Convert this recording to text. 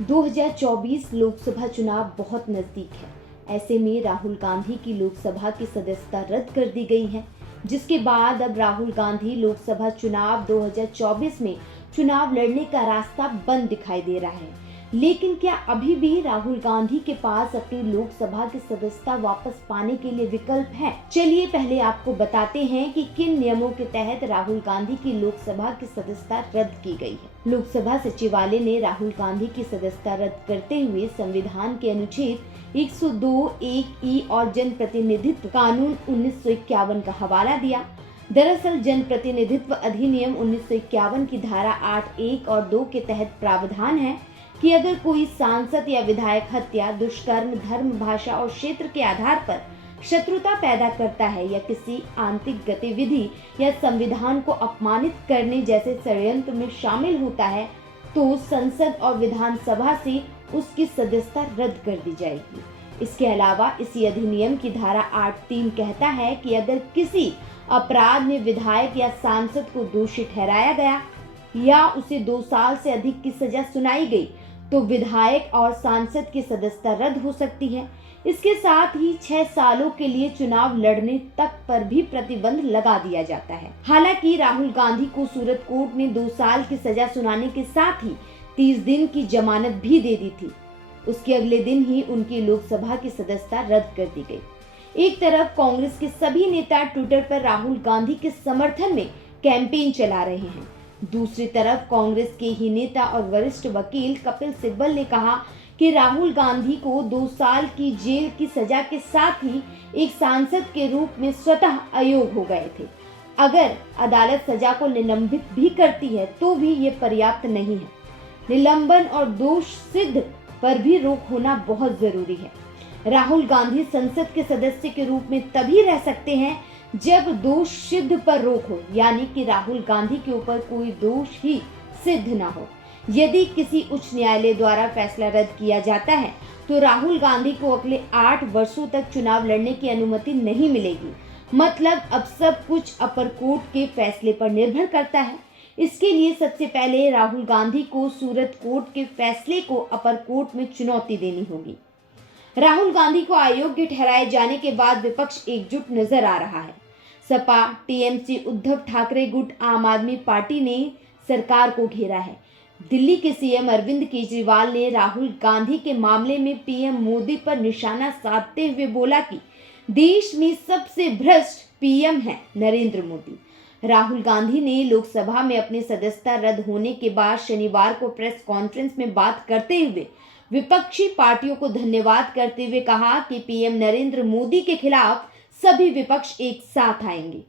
2024 लोकसभा चुनाव बहुत नजदीक है। ऐसे में राहुल गांधी की लोकसभा की सदस्यता रद्द कर दी गई है, जिसके बाद अब राहुल गांधी लोकसभा चुनाव 2024 में चुनाव लड़ने का रास्ता बंद दिखाई दे रहा है। लेकिन क्या अभी भी राहुल गांधी के पास अपनी लोकसभा की सदस्यता वापस पाने के लिए विकल्प है? चलिए पहले आपको बताते हैं कि किन नियमों के तहत राहुल गांधी की लोकसभा की सदस्यता रद्द की गई है। लोकसभा सचिवालय ने राहुल गांधी की सदस्यता रद्द करते हुए संविधान के अनुच्छेद 102(1)(e) और जन प्रतिनिधित्व कानून 1951 का हवाला दिया। दरअसल जन प्रतिनिधित्व अधिनियम 1951 की धारा 8(1) और 2 के तहत प्रावधान है कि अगर कोई सांसद या विधायक हत्या, दुष्कर्म, धर्म, भाषा और क्षेत्र के आधार पर शत्रुता पैदा करता है या किसी आंतरिक गतिविधि या संविधान को अपमानित करने जैसे षड्यंत्र में शामिल होता है, तो संसद और विधानसभा से उसकी सदस्यता रद्द कर दी जाएगी। इसके अलावा इसी अधिनियम की धारा 8(3) कहता है कि अगर किसी अपराध में विधायक या सांसद को दोषी ठहराया गया या उसे 2 साल से अधिक की सजा सुनाई गई, तो विधायक और सांसद की सदस्यता रद्द हो सकती है। इसके साथ ही 6 सालों के लिए चुनाव लड़ने तक पर भी प्रतिबंध लगा दिया जाता है। हालांकि राहुल गांधी को सूरत कोर्ट ने 2 साल की सजा सुनाने के साथ ही 30 दिन की जमानत भी दे दी थी। उसके अगले दिन ही उनकी लोकसभा की सदस्यता रद्द कर दी गई। एक तरफ कांग्रेस के सभी नेता ट्विटर पर राहुल गांधी के समर्थन में कैंपेन चला रहे हैं। दूसरी तरफ कांग्रेस के ही नेता और वरिष्ठ वकील कपिल सिब्बल ने कहा कि राहुल गांधी को 2 साल की जेल की सजा के साथ ही एक सांसद के रूप में स्वतः अयोग्य हो गए थे। अगर अदालत सजा को निलंबित भी करती है तो भी ये पर्याप्त नहीं है। निलंबन और दोष सिद्ध पर भी रोक होना बहुत जरूरी है। राहुल गांधी संसद के सदस्य के रूप में तभी रह सकते हैं जब दोष सिद्ध पर रोक हो, यानी कि राहुल गांधी के ऊपर कोई दोष ही सिद्ध न हो। यदि किसी उच्च न्यायालय द्वारा फैसला रद्द किया जाता है तो राहुल गांधी को अगले 8 वर्षों तक चुनाव लड़ने की अनुमति नहीं मिलेगी। मतलब अब सब कुछ अपर कोर्ट के फैसले पर निर्भर करता है। इसके लिए सबसे पहले राहुल गांधी को सूरत कोर्ट के फैसले को अपर कोर्ट में चुनौती देनी होगी। राहुल गांधी को अयोग्य ठहराए जाने के बाद विपक्ष एकजुट नजर आ रहा है। सपा, टीएमसी, उद्धव ठाकरे गुट, आम आदमी पार्टी ने सरकार को घेरा है। दिल्ली के सीएम अरविंद केजरीवाल ने राहुल गांधी के मामले में पीएम मोदी पर निशाना साधते हुए बोला कि देश में सबसे भ्रष्ट पीएम है नरेंद्र मोदी। राहुल गांधी ने लोकसभा में अपनी सदस्यता रद्द होने के बाद शनिवार को प्रेस कॉन्फ्रेंस में बात करते हुए विपक्षी पार्टियों को धन्यवाद करते हुए कहा कि पीएम नरेंद्र मोदी के खिलाफ सभी विपक्ष एक साथ आएंगे।